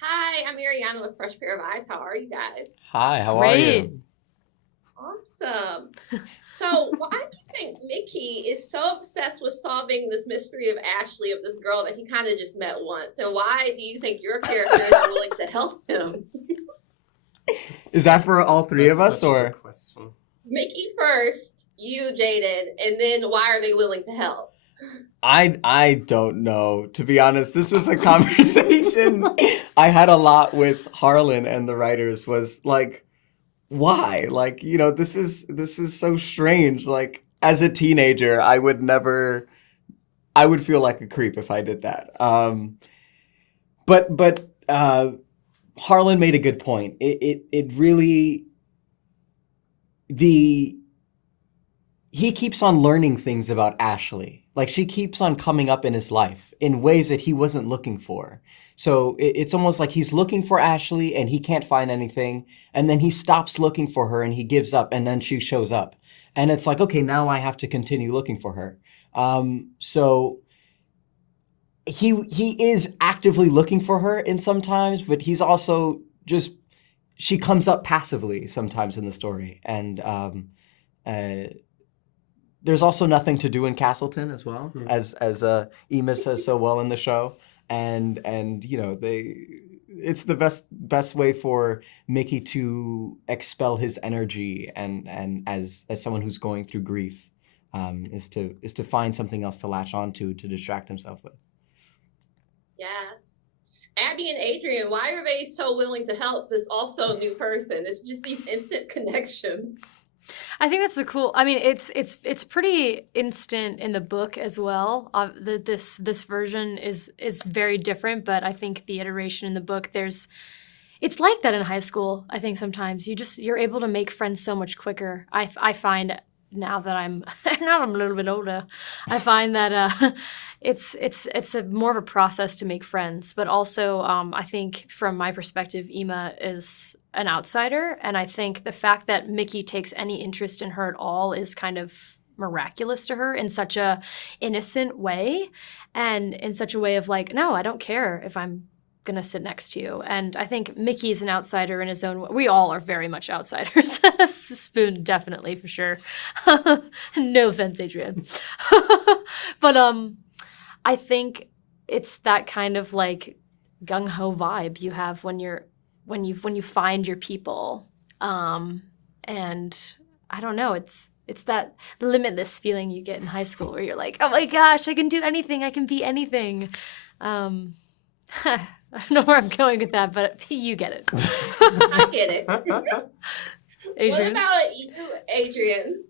Hi, I'm Ariana with Fresh Pair of Eyes. How are you guys? Hi, how are Great. you? Awesome. So, why do you think Mickey is so obsessed with solving this mystery of Ashely, of this girl that he kind of just met once? And why do you think your character is willing to help him? Is that for all three of That's us, such a or? good question. Mickey first, you, Jaden, and then why are they willing to help? I don't know. To be honest, this was a conversation I had a lot with Harlan and the writers. Was like, why? Like, this is so strange. Like, as a teenager, I would never. I would feel like a creep if I did that. But Harlan made a good point. It really the he keeps on learning things about Ashely. Like, she keeps on coming up in his life in ways that he wasn't looking for. So it's almost like he's looking for Ashely and he can't find anything. And then he stops looking for her and he gives up, and then she shows up. And it's like, okay, now I have to continue looking for her. So he is actively looking for her in sometimes, but he's also just, she comes up passively sometimes in the story. And there's also nothing to do in Castleton as well, as Ema says so well in the show, and it's the best way for Mickey to expel his energy, and as someone who's going through grief, is to find something else to latch onto to distract himself with. Yes. Abby and Adrian, why are they so willing to help this also new person? It's just these instant connections. I think that's the cool. I mean, it's pretty instant in the book as well. This version is very different, but I think the iteration in the book, it's like that in high school. I think sometimes you're able to make friends so much quicker. I find now that I'm a little bit older, I find that it's more of a process to make friends. But also, I think from my perspective, Ema is an outsider, and I think the fact that Mickey takes any interest in her at all is kind of miraculous to her in such a innocent way, and in such a way of like, no, I don't care if I'm gonna sit next to you. And I think Mickey's an outsider in his own way. We all are very much outsiders. Spoon, definitely, for sure. No offense, Adrian. But I think it's that kind of like gung-ho vibe you have when you find your people. And I don't know, it's that limitless feeling you get in high school where you're like, oh my gosh, I can do anything, I can be anything. I don't know where I'm going with that, but you get it. I get it. Adrian? What about you, Adrian?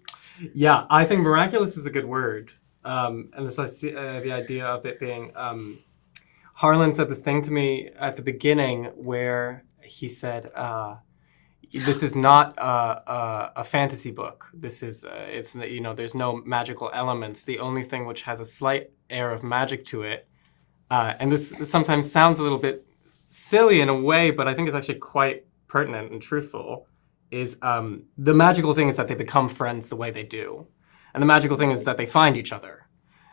Yeah, I think miraculous is a good word. And this the idea of it being, Harlan said this thing to me at the beginning where he said, this is not a fantasy book. This is, there's no magical elements. The only thing which has a slight air of magic to it, and this sometimes sounds a little bit silly in a way, but I think it's actually quite pertinent and truthful, is the magical thing is that they become friends the way they do. And the magical thing is that they find each other.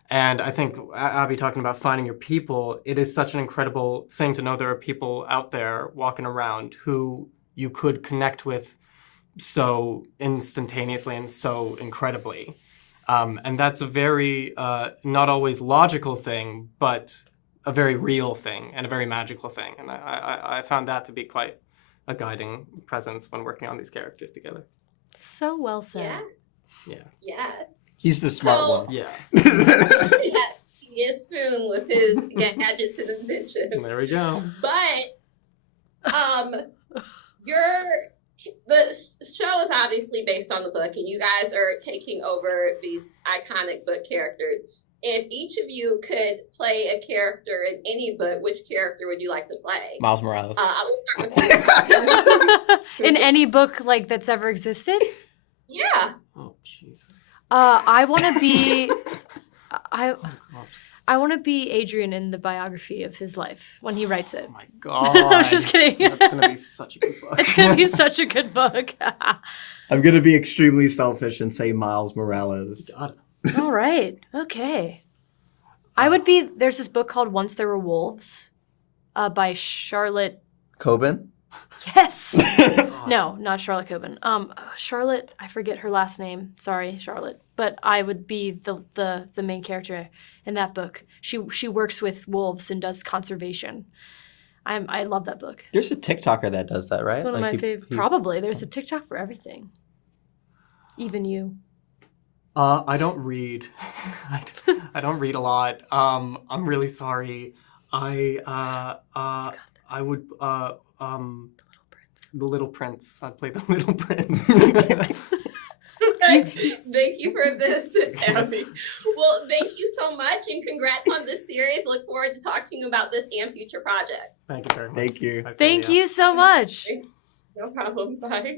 And I think, Abby, talking about finding your people, it is such an incredible thing to know there are people out there walking around who you could connect with so instantaneously and so incredibly. And that's a very, not always logical thing, but a very real thing and a very magical thing. And I found that to be quite a guiding presence when working on these characters together. So well said. Yeah. Yeah. He's the smart one. Yeah. Yes, he is Spoon with his gadgets and inventions. There we go. But the show is obviously based on the book, and you guys are taking over these iconic book characters. If each of you could play a character in any book, which character would you like to play? Miles Morales. I will start with you. In any book like that's ever existed? Yeah. Oh, Jesus. I want to be. Oh, God. I want to be Adrian in the biography of his life when he writes it. Oh, my God. I'm just kidding. That's going to be such a good book. It's going to be such a good book. I'm going to be extremely selfish and say Miles Morales. God. All right. Okay. I would be. There's this book called Once There Were Wolves by Charlotte Coben? Yes. God. No, not Charlotte Coben. Charlotte, I forget her last name. Sorry, Charlotte. But I would be the main character in that book. She works with wolves and does conservation. I love that book. There's a TikToker that does that, right? It's one of Like my favorite. Probably. There's a TikTok for everything. Even you. I don't read. I don't read a lot. I'm really sorry. I would The Little Prince. I play the Little Prince. Thank you for this, Abby. Well, thank you so much, and congrats on this series. Look forward to talking to you about this and future projects. Thank you very much. Thank you. Bye, Thank Celia. you so much. No problem. Bye.